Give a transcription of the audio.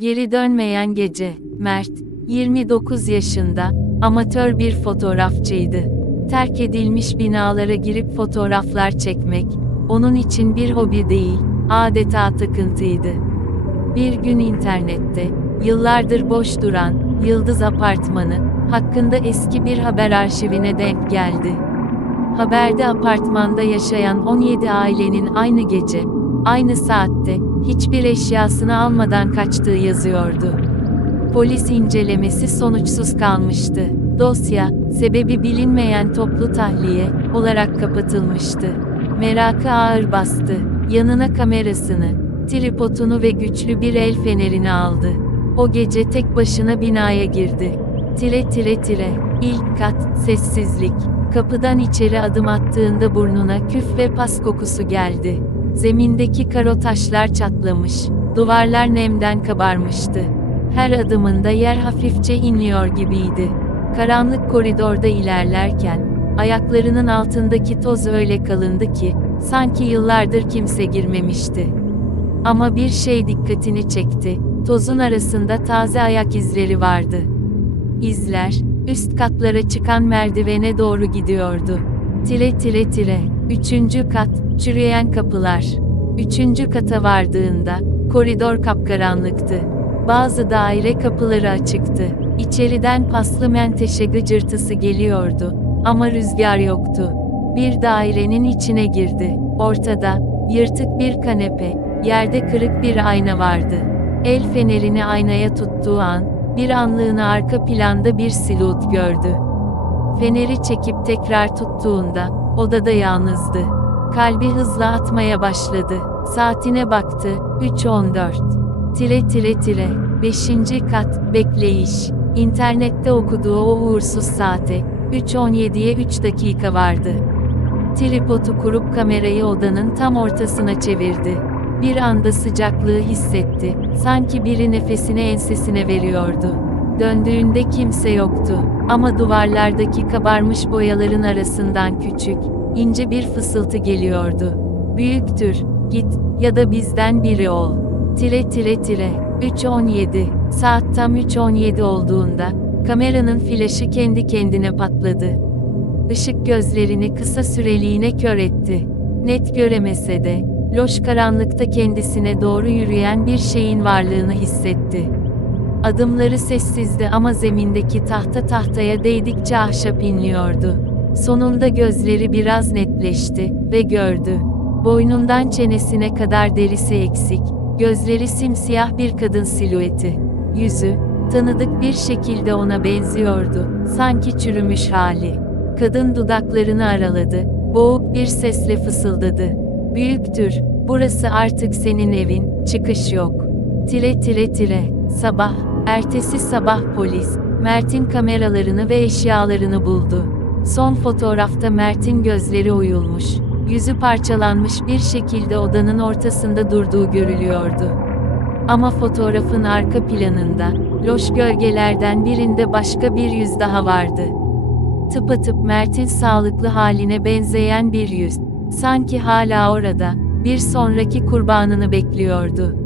Geri dönmeyen gece. Mert, 29 yaşında, amatör bir fotoğrafçıydı. Terk edilmiş binalara girip fotoğraflar çekmek, onun için bir hobi değil, adeta takıntıydı. Bir gün internette, yıllardır boş duran, Yıldız Apartmanı, hakkında eski bir haber arşivine denk geldi. Haberde apartmanda yaşayan 17 ailenin aynı gece, aynı saatte, hiçbir eşyasını almadan kaçtığı yazıyordu. Polis incelemesi sonuçsuz kalmıştı. Dosya, sebebi bilinmeyen toplu tahliye olarak kapatılmıştı. Merakı ağır bastı. Yanına kamerasını, tripodunu ve güçlü bir el fenerini aldı. O gece tek başına binaya girdi. Tire tire tire. İlk kat, sessizlik. Kapıdan içeri adım attığında burnuna küf ve pas kokusu geldi. Zemindeki karo taşlar çatlamış. Duvarlar nemden kabarmıştı. Her adımında yer hafifçe inliyor gibiydi. Karanlık koridorda ilerlerken, ayaklarının altındaki toz öyle kalındı ki, sanki yıllardır kimse girmemişti. Ama bir şey dikkatini çekti, tozun arasında taze ayak izleri vardı. İzler, üst katlara çıkan merdivene doğru gidiyordu. Tire tire tire, üçüncü kat, çürüyen kapılar. Üçüncü kata vardığında, koridor kapkaranlıktı. Bazı daire kapıları açıktı. İçeriden paslı menteşe gıcırtısı geliyordu. Ama rüzgar yoktu. Bir dairenin içine girdi. Ortada, yırtık bir kanepe, yerde kırık bir ayna vardı. El fenerini aynaya tuttuğu an, bir anlığına arka planda bir silut gördü. Feneri çekip tekrar tuttuğunda, odada yalnızdı. Kalbi hızla atmaya başladı. Saatine baktı, 3.14. Tire tire tire, 5. kat, bekleyiş. İnternette okuduğu o uğursuz saate, 3.17'ye 3 dakika vardı. Tripodu kurup kamerayı odanın tam ortasına çevirdi. Bir anda sıcaklığı hissetti, sanki biri nefesini ensesine veriyordu. Döndüğünde kimse yoktu, ama duvarlardaki kabarmış boyaların arasından küçük, ince bir fısıltı geliyordu. Büyüktür, git, ya da bizden biri ol. Tire tire tire, 3.17, saat tam 3.17 olduğunda, kameranın flaşı kendi kendine patladı. Işık gözlerini kısa süreliğine kör etti. Net göremese de, loş karanlıkta kendisine doğru yürüyen bir şeyin varlığını hissetti. Adımları sessizdi ama zemindeki tahta tahtaya değdikçe ahşap inliyordu. Sonunda gözleri biraz netleşti ve gördü. Boynundan çenesine kadar derisi eksik, gözleri simsiyah bir kadın silüeti. Yüzü, tanıdık bir şekilde ona benziyordu, sanki çürümüş hali. Kadın dudaklarını araladı, boğuk bir sesle fısıldadı. Büyüktür, burası artık senin evin, çıkış yok. Tire tire tire, sabah, ertesi sabah polis, Mert'in kameralarını ve eşyalarını buldu. Son fotoğrafta Mert'in gözleri oyulmuş, yüzü parçalanmış bir şekilde odanın ortasında durduğu görülüyordu. Ama fotoğrafın arka planında, loş gölgelerden birinde başka bir yüz daha vardı. Tıpatıp Mert'in sağlıklı haline benzeyen bir yüz. Sanki hala orada, bir sonraki kurbanını bekliyordu.